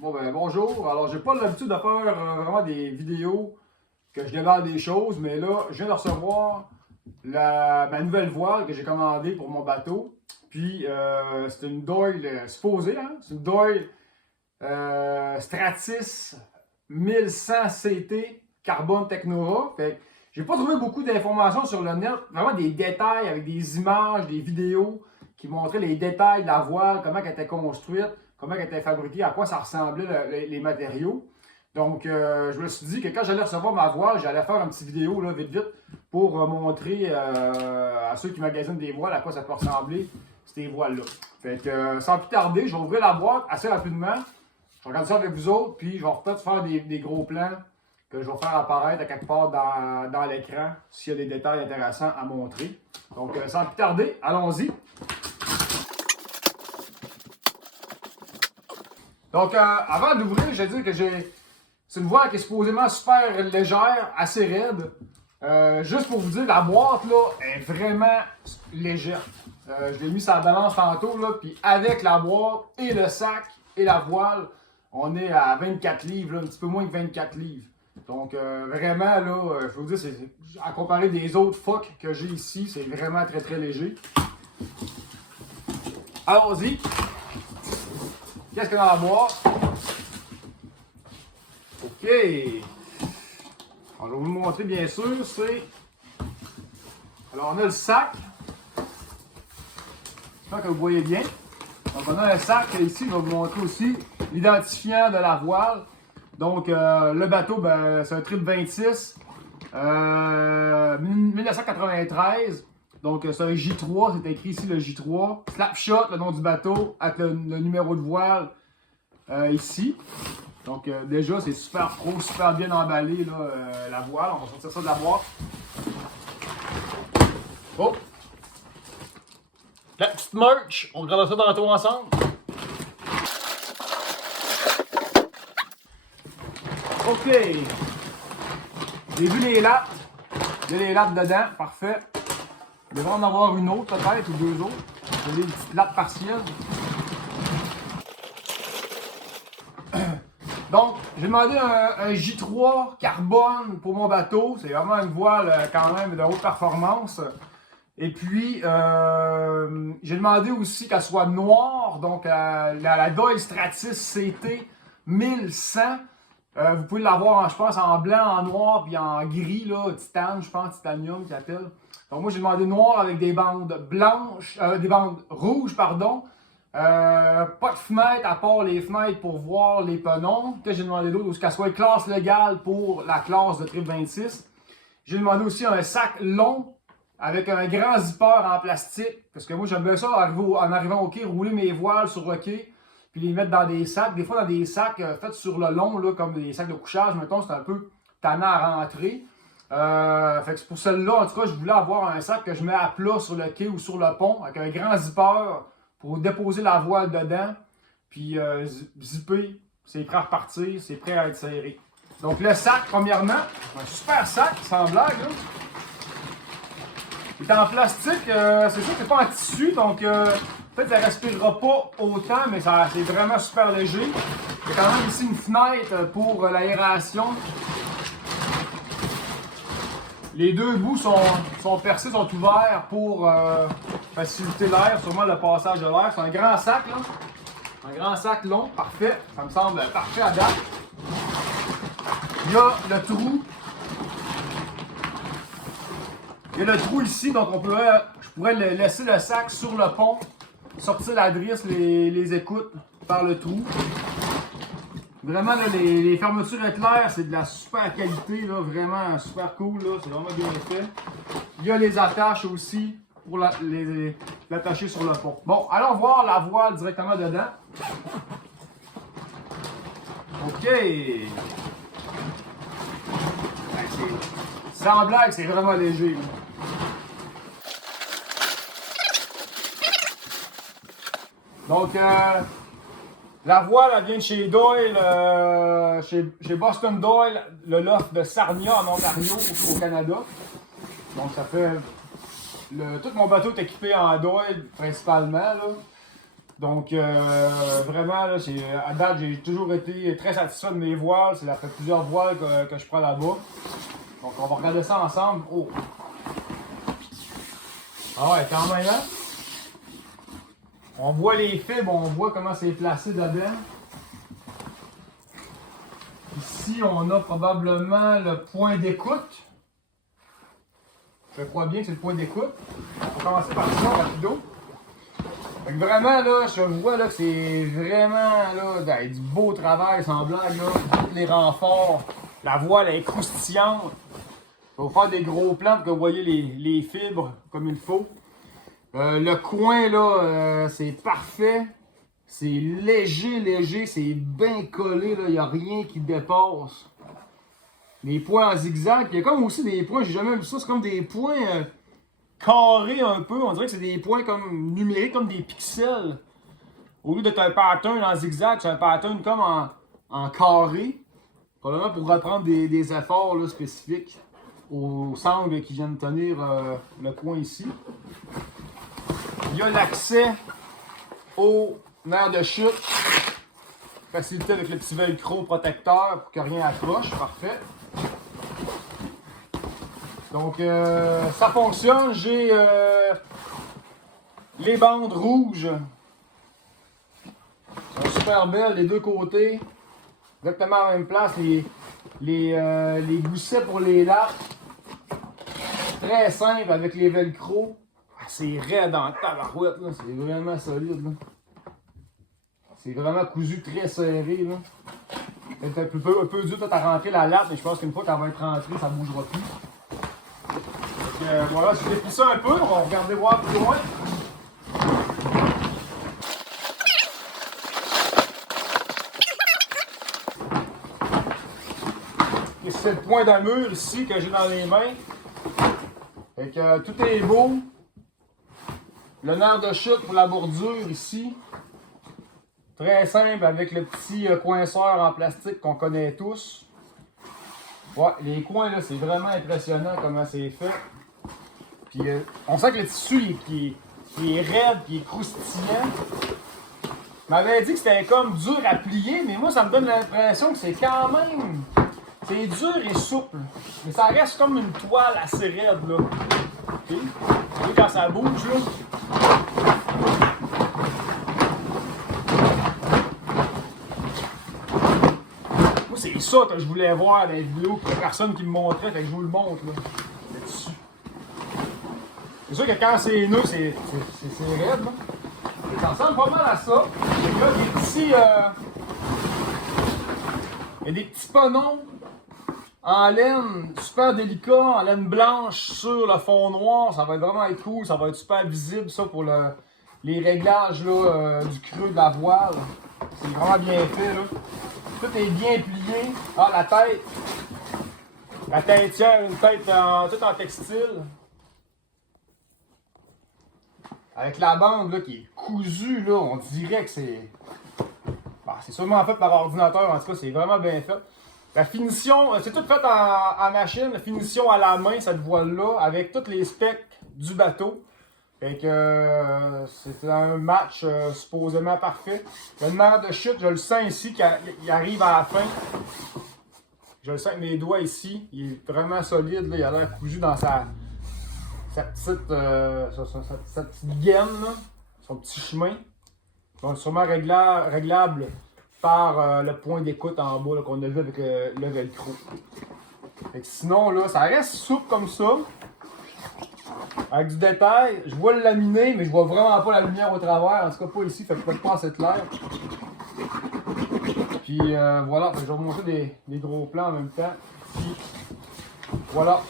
Bon ben bonjour, alors j'ai pas l'habitude de faire vraiment des vidéos que je déballe des choses, mais là je viens de recevoir ma nouvelle voile que j'ai commandée pour mon bateau. Puis c'est une Doyle supposée, hein? C'est une Doyle Stratis 1100 CT Carbone Technora. Fait que j'ai pas trouvé beaucoup d'informations sur le net, vraiment des détails avec des images, des vidéos qui montraient les détails de la voile, comment elle était construite, comment elle était fabriquée, à quoi ça ressemblait les matériaux. Donc, je me suis dit que quand j'allais recevoir ma voile, j'allais faire une petite vidéo là, vite vite pour montrer à ceux qui magasinent des voiles à quoi ça peut ressembler ces voiles-là. Fait que sans plus tarder, je vais ouvrir la boîte assez rapidement. Je regarde ça avec vous autres, puis je vais peut-être faire des gros plans que je vais faire apparaître à quelque part dans l'écran s'il y a des détails intéressants à montrer. Donc, sans plus tarder, allons-y. Donc, avant d'ouvrir, je vais dire que c'est une voile qui est supposément super légère, assez raide. Juste pour vous dire, la boîte là est vraiment légère. Je l'ai mis sur la balance tantôt, là, puis avec la boîte et le sac et la voile, on est à 24 livres, là, un petit peu moins que 24 livres. Donc vraiment, là, je vous dis, à comparer des autres phoques que j'ai ici, c'est vraiment très très léger. Allons-y. Qu'est-ce qu'il y a dans la boîte? OK. Alors, je vais vous le montrer bien sûr, Alors on a le sac. J'espère que vous voyez bien. Donc on a un sac ici, je vais vous montrer aussi l'identifiant de la voile. Donc le bateau, ben, c'est un trip 26 1993. Donc c'est un J3, c'est écrit ici le J3. Slapshot, le nom du bateau, avec le numéro de voile ici. Donc déjà c'est super pro, super bien emballé là, la voile. On va sortir ça de la boîte. Oh! La petite merch, on regarde ça tantôt ensemble. OK. J'ai vu les lattes. Il y a les lattes dedans, parfait. Il devrait en avoir une autre peut-être ou deux autres. J'ai des petites lattes partielles. Donc, j'ai demandé un J3 carbone pour mon bateau. C'est vraiment une voile quand même de haute performance. Et puis, j'ai demandé aussi qu'elle soit noire. Donc, la Doyle Stratis CT 1100. Vous pouvez l'avoir, je pense, en blanc, en noir, puis en gris, là, titane, je pense, titanium qu'ils appellent. Donc, moi, j'ai demandé noir avec des bandes blanches, des bandes rouges, pardon. Pas de fenêtres à part les fenêtres pour voir les penons. Qu'est-ce que j'ai demandé d'autre? Qu'elle soit classe légale pour la classe de Trip 26. J'ai demandé aussi un sac long avec un grand zipper en plastique. Parce que moi, j'aime bien ça en arrivant au quai, rouler mes voiles sur le quai, puis les mettre dans des sacs. Des fois, dans des sacs faits sur le long, là, comme des sacs de couchage, mettons, c'est un peu tannant à rentrer. Fait que pour celle-là, en tout cas, je voulais avoir un sac que je mets à plat sur le quai ou sur le pont, avec un grand zipper pour déposer la voile dedans, puis zipper, c'est prêt à repartir, c'est prêt à être serré. Donc le sac, premièrement, un super sac, sans blague, là. Il est en plastique, c'est sûr que c'est pas en tissu, donc peut-être que ça respirera pas autant, mais c'est vraiment super léger. Il y a quand même ici une fenêtre pour l'aération. Les deux bouts sont percés, sont ouverts pour faciliter l'air, sûrement le passage de l'air. C'est un grand sac, là. Un grand sac long, parfait. Ça me semble parfait à date. Il y a le trou. Il y a le trou ici, donc je pourrais laisser le sac sur le pont, sortir la drisse, les écoutes par le trou. Vraiment, là, les fermetures éclairs, c'est de la super qualité, là, vraiment super cool, là, c'est vraiment bien fait. Il y a les attaches aussi pour l'attacher sur le pont. Bon, allons voir la voile directement dedans. OK. Sans blague, c'est vraiment léger. Là. Donc, la voile, elle vient de chez Doyle, chez Boston Doyle, le loft de Sarnia en Ontario, au Canada. Donc ça fait... tout mon bateau est équipé en Doyle, principalement. Là. Donc, vraiment, là, à date, j'ai toujours été très satisfait de mes voiles. Ça fait plusieurs voiles que je prends là-bas. Donc, on va regarder ça ensemble. Oh! Ah ouais, quand même, hein? On voit les fibres, on voit comment c'est placé dedans. Ici, on a probablement le point d'écoute. Je crois bien que c'est le point d'écoute. On va commencer par ça, rapido. Donc vraiment, là, je vois là, que c'est vraiment là, du beau travail, sans blague. Là. Tous les renforts, la voile est croustillante. Je vais vous faire des gros plans pour que vous voyez les fibres comme il faut. Le coin, là, c'est parfait. C'est léger, c'est bien collé, il n'y a rien qui dépasse. Les points en zigzag, il y a comme aussi des points, j'ai jamais vu ça, c'est comme des points carrés un peu. On dirait que c'est des points comme numériques, comme des pixels. Au lieu d'être un pattern en zigzag, c'est un pattern comme en carré. Probablement pour reprendre des efforts là, spécifiques aux sangles qui viennent tenir le coin ici. Il y a l'accès au nerf de chute. Facilité avec le petit velcro protecteur pour que rien accroche. Parfait. Donc, ça fonctionne. J'ai les bandes rouges. Elles sont super belles, les deux côtés. Exactement à la même place. Les goussets pour les lattes. Très simple avec les velcro. C'est raide en tabarouette, là. C'est vraiment solide, là. C'est vraiment cousu très serré, là. C'est un peu dur à rentrer la latte, mais je pense qu'une fois qu'elle va être rentrée, ça ne bougera plus. Donc voilà, je déplie ça un peu, on va regarder voir plus loin. Et c'est le point d'amure ici que j'ai dans les mains. Fait que tout est beau. Le nerf de chute pour la bordure ici. Très simple avec le petit coinceur en plastique qu'on connaît tous. Ouais, les coins là, c'est vraiment impressionnant comment c'est fait. Puis on sent que le tissu qui est raide, qui est croustillant. M'avait dit que c'était comme dur à plier, mais moi ça me donne l'impression que c'est quand même. C'est dur et souple. Mais ça reste comme une toile assez raide là. Okay. Vous voyez quand ça bouge là. C'est ça que je voulais voir dans les vidéos, qu'il n'y a personne qui me montrait, fait que je vous le montre. Là. C'est sûr que quand c'est nœud, c'est raide. Là. Ça ressemble pas mal à ça. Il y a des petits. Il y a des petits panneaux en laine super délicats, en laine blanche sur le fond noir. Ça va vraiment être cool, ça va être super visible ça pour les réglages là, du creux de la voile. C'est vraiment bien fait là. Tout est bien plié. Ah, la tête. La teintière, une tête toute en textile. Avec la bande là, qui est cousue, là, on dirait que c'est. Bah, c'est sûrement fait par ordinateur, en tout cas, c'est vraiment bien fait. La finition, c'est tout fait en machine. La finition à la main, cette voile-là, avec tous les specs du bateau. Fait que c'est un match supposément parfait. Le nerf de chute, je le sens ici qu'il arrive à la fin. Je le sens avec mes doigts ici. Il est vraiment solide. Là. Il a l'air cousu dans sa petite gaine, là, son petit chemin. Donc sûrement réglable par le point d'écoute en bas qu'on a vu avec le velcro. Fait que sinon, là, ça reste souple comme ça. Avec du détail, je vois le laminé, mais je vois vraiment pas la lumière au travers. En tout cas, pas ici, fait que peut-être pas assez clair. Puis voilà, je vais vous montrer des gros plans en même temps. Puis voilà.